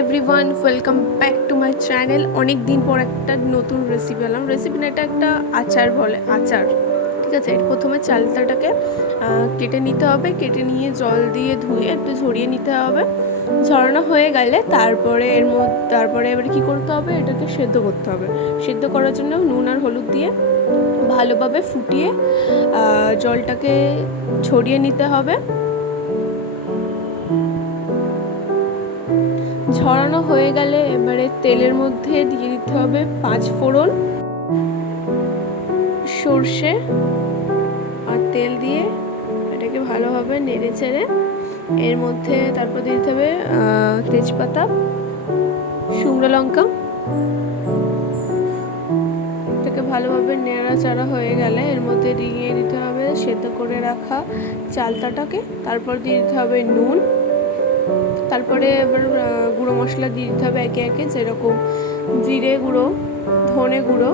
Everyone welcome back to my channel অনেক দিন পর একটা নতুন রেসিপি এলাম রেসিপি না, এটা একটা আচার বলে, আচার। ঠিক আছে? প্রথমে চালতাটাকে কেটে নিতে হবে। কেটে নিয়ে জল দিয়ে ধুয়ে একটু ঝরিয়ে নিতে হবে। ঝরানো হয়ে গেলে তারপরে এর মধ্যে, তারপরে এবার কী করতে হবে? এটাকে সেদ্ধ করতে হবে। সেদ্ধ করার জন্য নুন আর হলুদ দিয়ে ভালোভাবে ফুটিয়ে জলটাকে ছড়িয়ে নিতে হবে। ঝরানো হয়ে গেলে এবারে তেলের মধ্যে দিয়ে দিতে হবে পাঁচ ফোড়ন সর্ষে আর তেল দিয়ে এটাকে ভালোভাবে নেড়ে চেড়ে এর মধ্যে তারপর দিয়ে দিতে হবে তেজপাতা, শুকনো লঙ্কা। এটাকে ভালোভাবে নেড়াচাড়া হয়ে গেলে এর মধ্যে দিয়ে দিতে হবে, সেদ্ধ করে রাখা চালতাটাকে। তারপর দিয়ে দিতে হবে নুন। তারপরে এবার গুঁড়ো মশলা দিয়ে দিতে হবে একে একে, যেরকম জিরে গুঁড়ো, ধনে গুঁড়ো।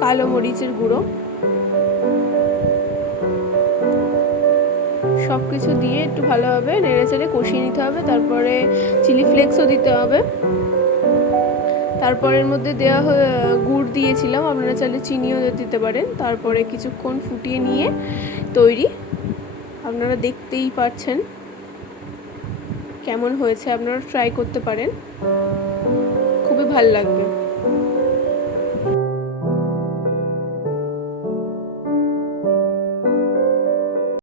কালো মরিচের গুঁড়ো। সব কিছু দিয়ে একটু ভালোভাবে নেড়ে চেড়ে কষিয়ে নিতে হবে, তারপরে চিলি ফ্লেক্সও দিতে হবে। তারপরের মধ্যে দেওয়া গুড় দিয়েছিলাম, আপনারা চাইলে চিনিও দিতে পারেন। তারপরে কিছুক্ষণ ফুটিয়ে নিয়ে তৈরি। আপনারা দেখতেই পাচ্ছেন কেমন হয়েছে। আপনারা ট্রাই করতে পারেন। খুবই ভালো লাগবে।